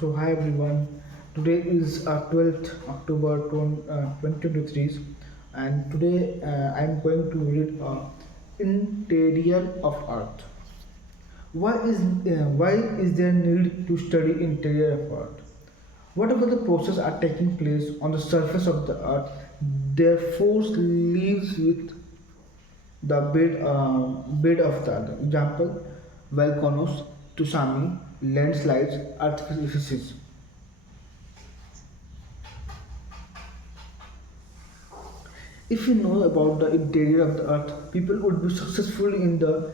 Hi everyone. Today is 12th October 2023, and today I'm going to read Interior of Earth. Why is there need to study interior of Earth? Whatever the process are taking place on the surface of the Earth, their force leaves with the bed of the Earth. Example: volcanoes, tsunami, landslides, earthquakes. If you know about the interior of the earth, people would be successful in the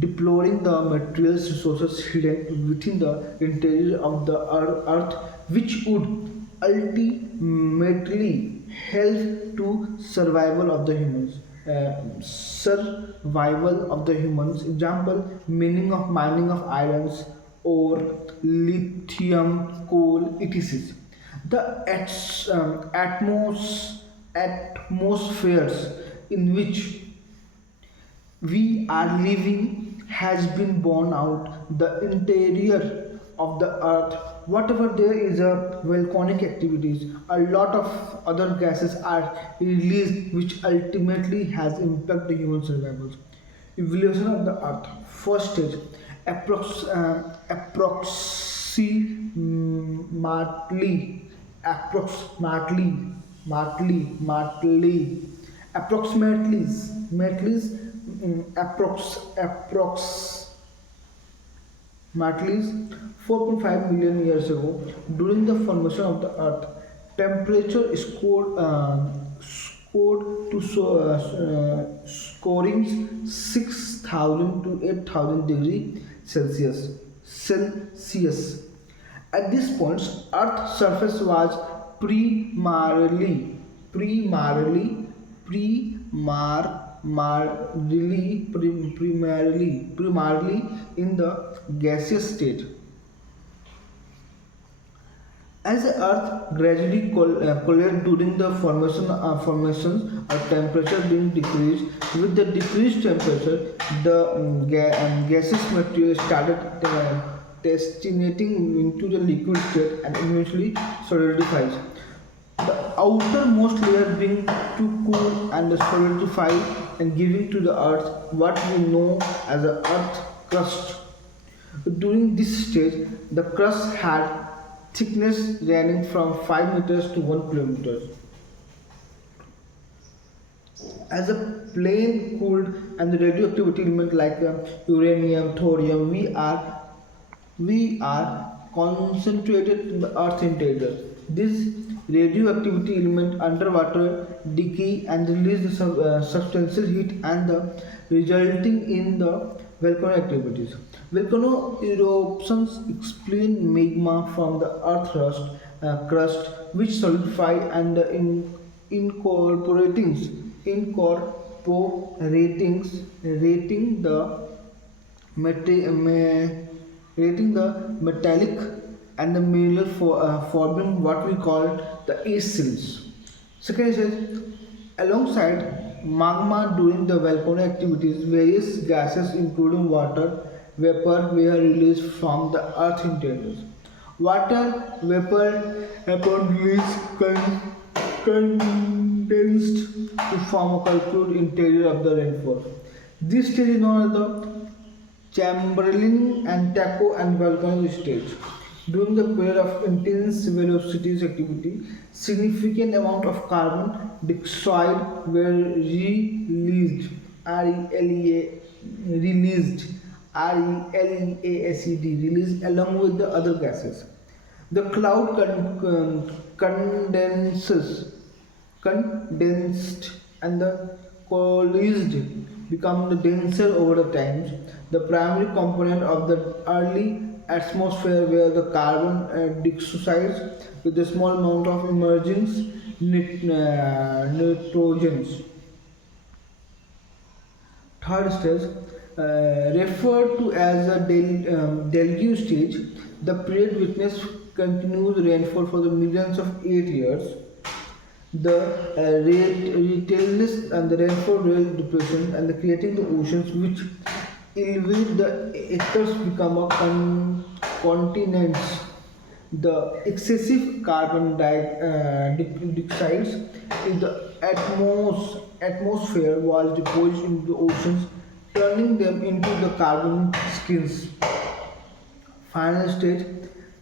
deploying the materials resources hidden within the interior of the earth, which would ultimately help to survival of the humans. Survival of the humans. Example: meaning of mining of irons or lithium, coal, etc. The atmospheres in which we are living has been borne out the interior of the earth. Whatever there is a volcanic activities, a lot of other gases are released, which ultimately has impact the human survival. Evolution of the earth. First stage, approximately approximately approximately approximately 4.5 million years ago, during the formation of the earth, temperature scored to scoring 6,000 to 8,000 degree celsius. At this point, earth's surface was primarily in the gaseous state. As the Earth gradually cooled during the formations, a temperature being decreased. With the decreased temperature, the gaseous material started destinating into the liquid state and eventually solidifies. The outermost layer being to cool and solidify and giving to the earth what we know as the earth crust. During this stage, the crust had thickness ranging from 5 meters to 1 kilometer. As a plane cooled and the radioactivity element like uranium, thorium, we are concentrated in the earth interior. This radioactivity element underwater decay and release the substantial heat and the resulting in the volcano activities. Volcano eruptions explain magma from the earth crust which solidify and incorporating rating the rating the metallic and the mineral forming what we call the ash sills. Second is alongside magma during the volcanic activities, various gases including water vapor were released from the earth interior. Water vapor upon release condensed to form a calculed interior of the rainfall. This stage is known as the Chamberlain and Taco and volcanic stage. During the period of intense velocities activity, significant amount of carbon dioxide were released, released along with the other gases. The cloud condensed and the coalesced become the denser over the times. The primary component of the early atmosphere were the carbon dioxide with a small amount of emerging nitrogens. Third stage, referred to as the deluge stage, the period witnessed continuous rainfall for the millions of 8 years. The retailness and the rainfall rail depression and the creating the oceans which elevate the acres become a continents. The excessive carbon dioxide in the atmosphere was deposited into the oceans, turning them into the carbon skins. Final stage,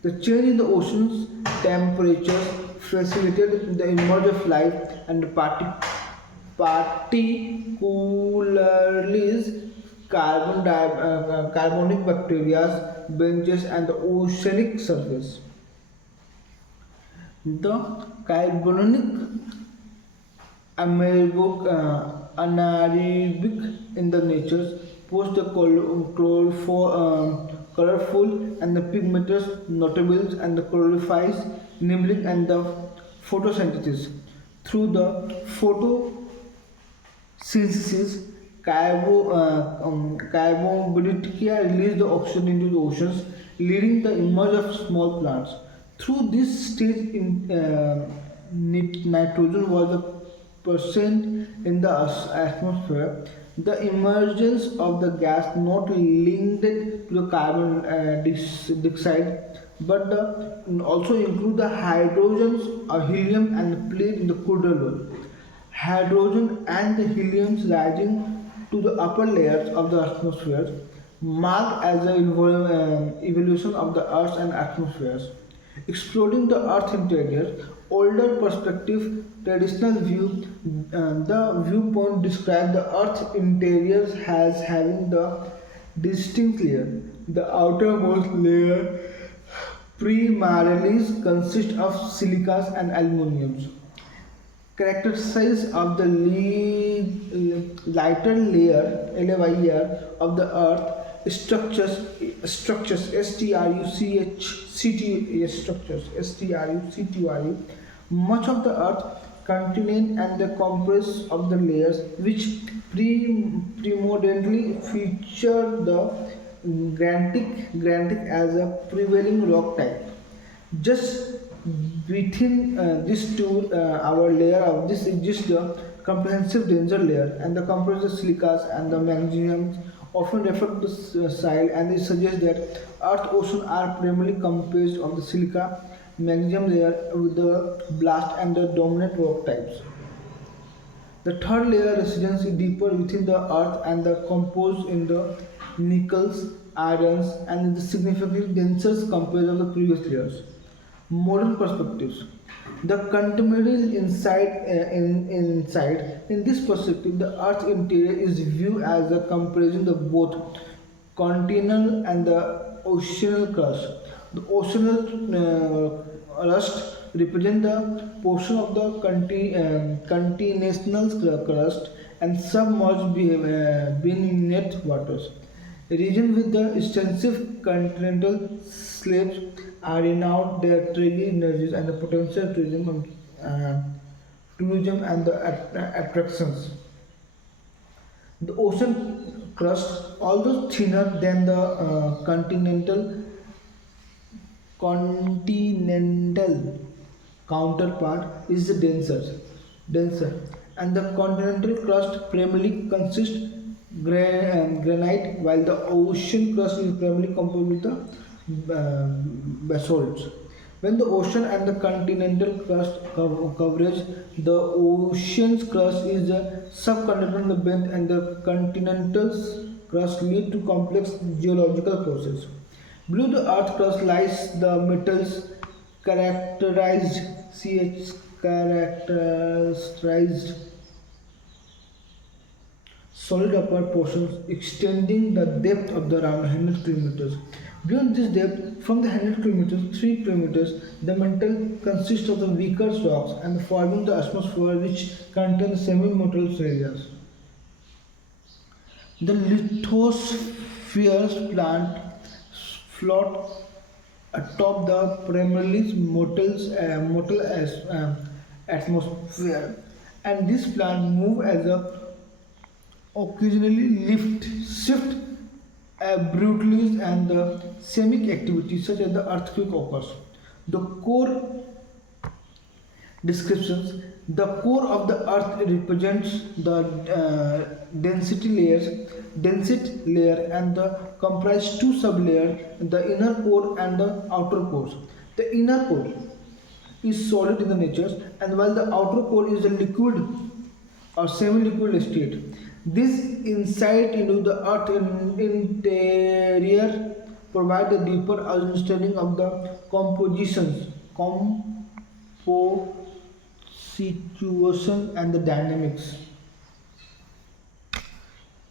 the change in the ocean's temperatures facilitated the emergence of life and particularly carbonic bacteria, benches, and the oceanic surface. The carbonic anaerobic in the nature post the colorful and the pigmentous notables and the chlorophyll enabling and the photosynthesis through the photosynthesis carbonatia release the oxygen into the oceans leading the emergence of small plants through this stage nitrogen was a percent in the atmosphere. The emergence of the gas not linked to the carbon dioxide, but also include the hydrogens, helium, and played in the crucial role. Hydrogen and the helium rising to the upper layers of the atmosphere marked as the evolution of the Earth and atmospheres. Exploring the Earth interior, older perspective, traditional view, the viewpoint described the Earth interior as having the distinct layer. The outermost layer primarily consists of silicas and aluminums characteristic of the lighter layer of the earth structures structures much of the earth continent and the compress of the layers which predominantly feature the granitic as a prevailing rock type just within this two our layer of this exists the comprehensive denser layer and the compressed silicas and the magnesium often refer to the soil and it suggests that earth ocean are primarily composed of the silica magnesium layer with the blast and the dominant rock types. The third layer resides deeper within the earth and the composed in the nickels, irons, and is significantly denser compared to the previous layers. Modern perspectives. The contemporary insight in this perspective, the Earth's interior is viewed as a comparison of both continental and the oceanal crust. The oceanal crust represent the portion of the continental crust and submerged beneath waters. A region with the extensive continental slabs are renowned their trading energies and the potential tourism and the attractions. The ocean crust, although thinner than the continental counterpart, is denser, and the continental crust primarily consists granite, while the ocean crust is primarily composed with the basalts. When the ocean and the continental crust coverage, the ocean's crust is a subcontinental bent and the continental crust lead to complex geological process. Below the earth crust lies the metals characterized characterized solid upper portions extending the depth of the around 100 kilometers. Beyond this depth, from the 100 kilometers, 3 kilometers, the mantle consists of the weaker rocks and forming the atmosphere which contains semi-metal areas. The lithosphere plant float atop the primarily atmosphere, and this plant move as a occasionally shift abruptly and the seismic activity such as the earthquake occurs. The core descriptions. The core of the earth represents the density layer and the comprise two sublayers, the inner core and the outer core. The inner core is solid in the nature, and while the outer core is a liquid or semi-liquid state. This insight into the earth interior provide a deeper understanding of the composition, and the dynamics.